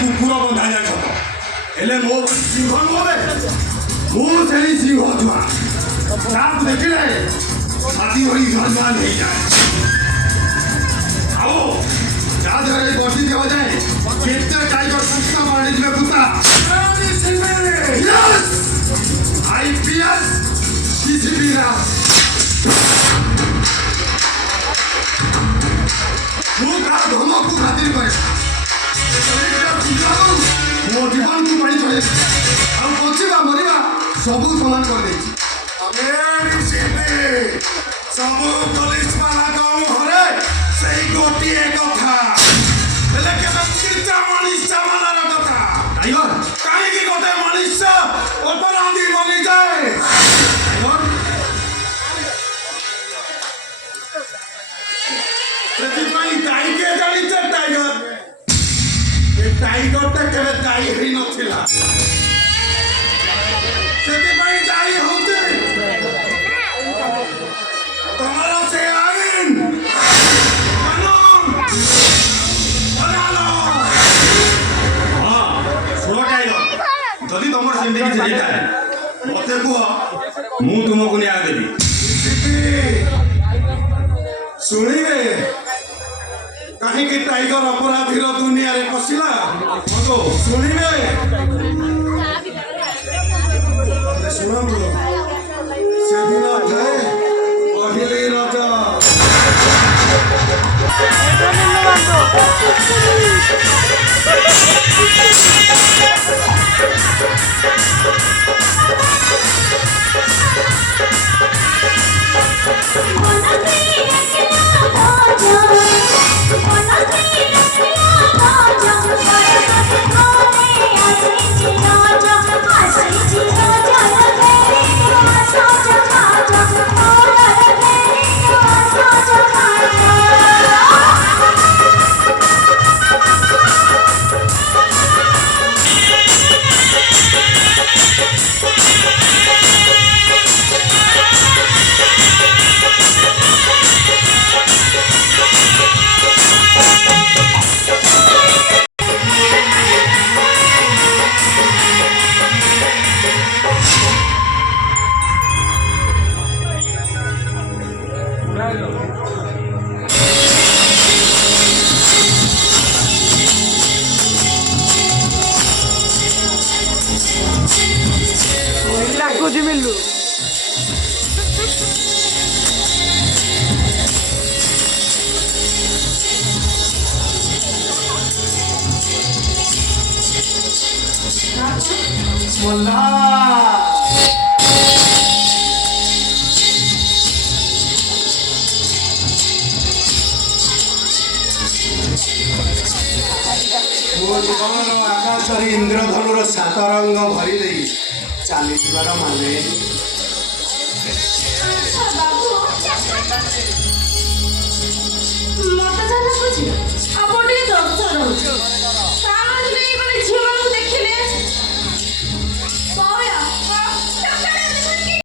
କୁକୁର ବନ୍ଧା ଯାଏ ହେଲେ ମୋ ସିଂହ ନୁହେଁ ମୁଁ ସେଇ ସିଂହ ଛୁଆ ତାକୁ ଦେଖିଲେ ହାତୀ ଭଳି ଜନ୍ମାନ ହେଇଯାଏ ଆଉ ତା ଦେହରେ ବସି ଦେବା ଯାଏ କେତେ ଟାଇଗର ସୁସ୍ଥ ମାରିଯିବେ ପୁତା IPS DCP ମୁଁ ତା ଧମକୁ ଖାତିର କରେ ମୋ ଜୀବନକୁ ପାଣି ଚଳେ ଆଉ ବଞ୍ଚିବା ମରିବା ସବୁ ସମାନ କରିଦେଇଛି ସବୁ ପୋଲିସ ମାନଙ୍କ ମୁହଁରେ ସେଇ ଗୋଟିଏ କଥା ହେଲେ କେତେ ମଣିଷ ମାନର କଥା କାହିଁକି ଗୋଟେ ମଣିଷ ଅପରାଧୀ ବନିଯାଏ ସେଥିପାଇଁ ଦାୟୀ କିଏ ଜାଣିଛେ ଟାଇଗର टाइगरटा केवे दायी ही नथिला ସେଥିପାଇଁ ଦାୟୀ ହଉଚି ତମର ସେ ଆଇନ କାନୁନ ବନାଲୋ ଶୁଣ ଟାଇଗର ଯଦି ତମର ସେମିତି କିଛି ହେଇଥାଏ ମତେ କୁହ ମୁଁ ତୁମକୁ ନ୍ୟାୟ ଦେବି ଶୁଣିବେ କାହିଁକି ଟାଇଗର ଅପରାଧୀର ଦୁନିଆରେ ପଶିଲା ଶୁଣିବେ ଶୁଣନ୍ତୁ ସେଦିନ ଥାଏ ପହିଲି ରଜ Kuji milu. ଆକାଶରେ ଇନ୍ଦ୍ରଧନୁର ସାତ ରଙ୍ଗ ଭରି ଦେଇ ଚାଲିଯିବାର ମାନେ